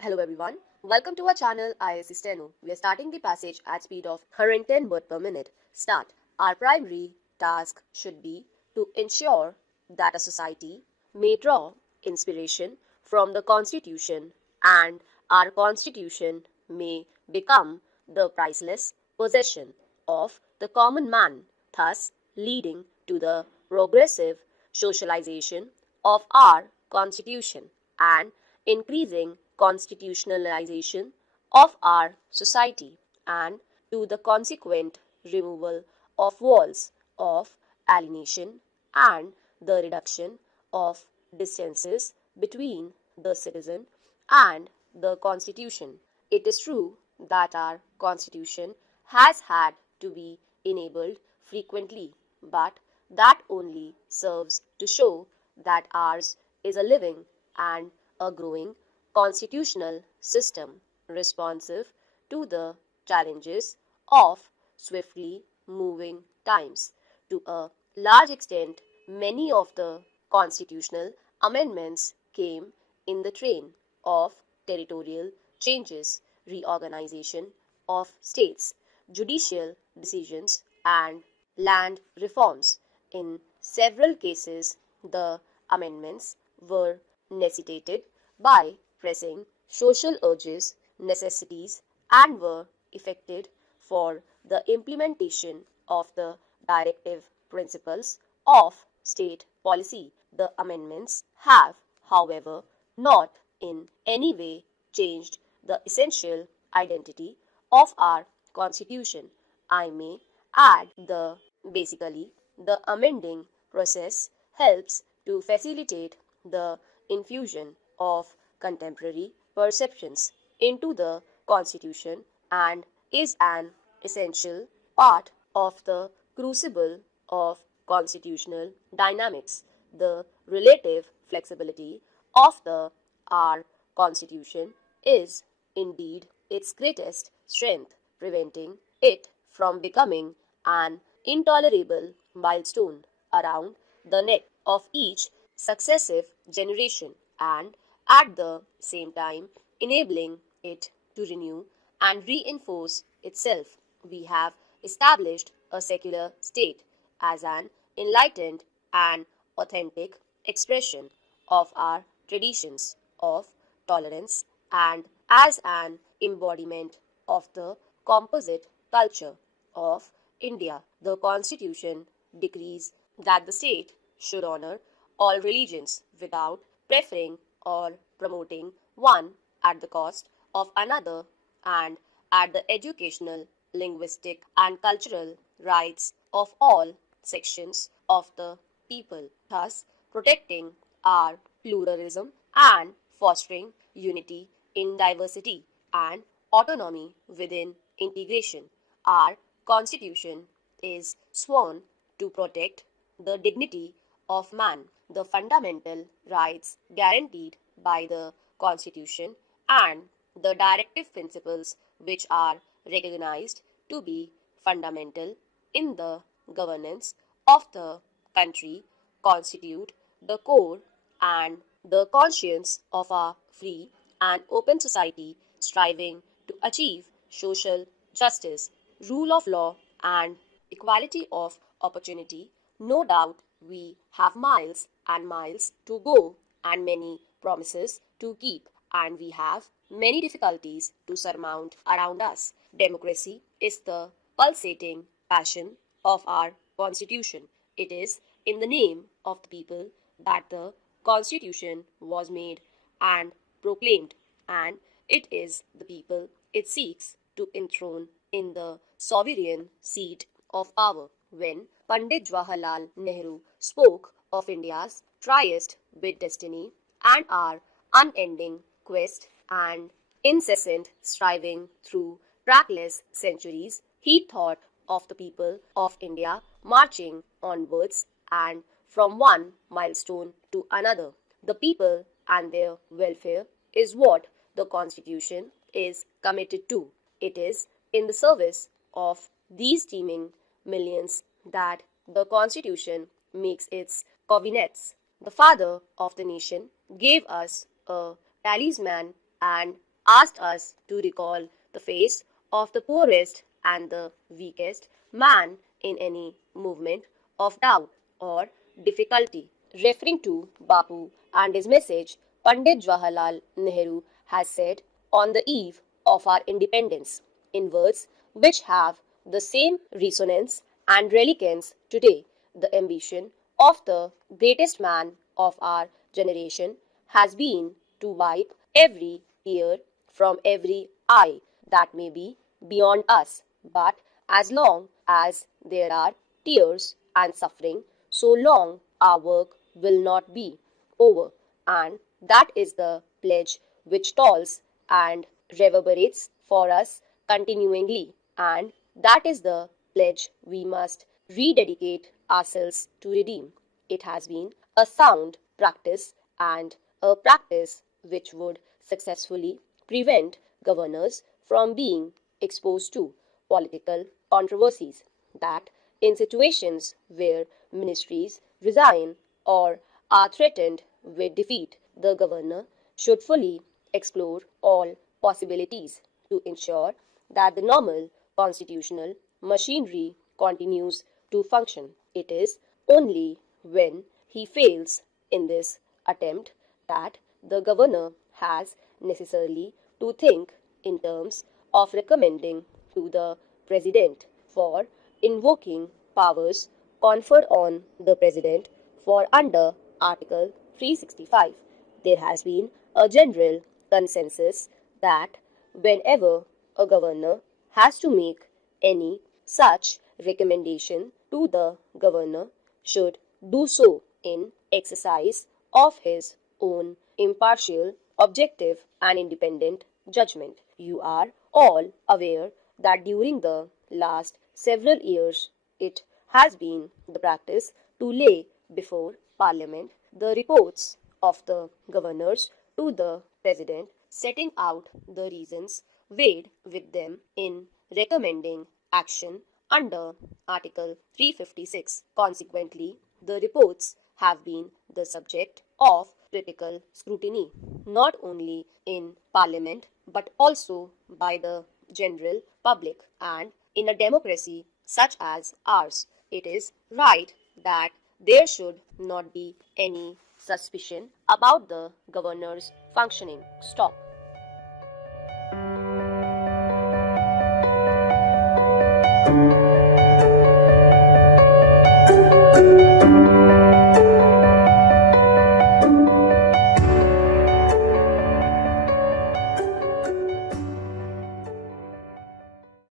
Hello everyone, welcome to our channel Isc Steno. We are starting the passage at speed of 110 words per minute. Start. Our primary task should be to ensure that a society may draw inspiration from the Constitution and our Constitution may become the priceless possession of the common man, thus leading to the progressive socialization of our Constitution and increasing constitutionalization of our society and to the consequent removal of walls of alienation and the reduction of distances between the citizen and the constitution. It is true that our constitution has had to be enabled frequently, but that only serves to show that ours is a living and a growing constitutional system responsive to the challenges of swiftly moving times. To a large extent, many of the constitutional amendments came in the train of territorial changes, reorganization of states, judicial decisions, and land reforms. In several cases, the amendments were necessitated by pressing social urges, necessities, and were effected for the implementation of the directive principles of state policy. The amendments have, however, not in any way changed the essential identity of our Constitution. I may add basically the amending process helps to facilitate the infusion of contemporary perceptions into the Constitution and is an essential part of the crucible of constitutional dynamics. The relative flexibility of our Constitution is indeed its greatest strength, preventing it from becoming an intolerable milestone around the neck of each successive generation and at the same time enabling it to renew and reinforce itself. We have established a secular state as an enlightened and authentic expression of our traditions of tolerance and as an embodiment of the composite culture of India. The Constitution decrees that the state should honor all religions without preferring or promoting one at the cost of another and at the educational, linguistic, and cultural rights of all sections of the people, thus protecting our pluralism and fostering unity in diversity and autonomy within integration. Our Constitution is sworn to protect the dignity of man, the fundamental rights guaranteed by the Constitution, and the directive principles which are recognized to be fundamental in the governance of the country constitute the core and the conscience of a free and open society striving to achieve social justice, rule of law, and equality of opportunity. No doubt we have miles and miles to go and many promises to keep, and we have many difficulties to surmount around us. Democracy is the pulsating passion of our Constitution. It is in the name of the people that the Constitution was made and proclaimed, and it is the people it seeks to enthrone in the sovereign seat of power. When Pandit Jawaharlal Nehru spoke of India's triest with destiny and our unending quest and incessant striving through trackless centuries, he thought of the people of India marching onwards and from one milestone to another. The people and their welfare is what the Constitution is committed to. It is in the service of these teeming millions that the Constitution makes its covenants. The father of the nation gave us a talisman and asked us to recall the face of the poorest and the weakest man in any movement of doubt or difficulty. Referring to Bapu and his message, Pandit Jawaharlal Nehru has said on the eve of our independence, in words which have the same resonance and relevance today. The ambition of the greatest man of our generation has been to wipe every tear from every eye that may be beyond us. But as long as there are tears and suffering, so long our work will not be over. And that is the pledge which tolls and reverberates for us continuingly. And that is the pledge we must rededicate ourselves to redeem. It has been a sound practice and a practice which would successfully prevent governors from being exposed to political controversies, that in situations where ministries resign or are threatened with defeat, the governor should fully explore all possibilities to ensure that the normal constitutional machinery continues to function. It is only when he fails in this attempt that the governor has necessarily to think in terms of recommending to the president for invoking powers conferred on the president for under Article 365. There has been a general consensus that whenever a governor has to make any such recommendation to the governor should do so in exercise of his own impartial, objective and independent judgment. You are all aware that during the last several years it has been the practice to lay before Parliament the reports of the governors to the President, setting out the reasons weighed with them in recommending action under Article 356. Consequently, the reports have been the subject of critical scrutiny, not only in Parliament but also by the general public. And in a democracy such as ours, it is right that there should not be any suspicion about the governor's functioning. Stop.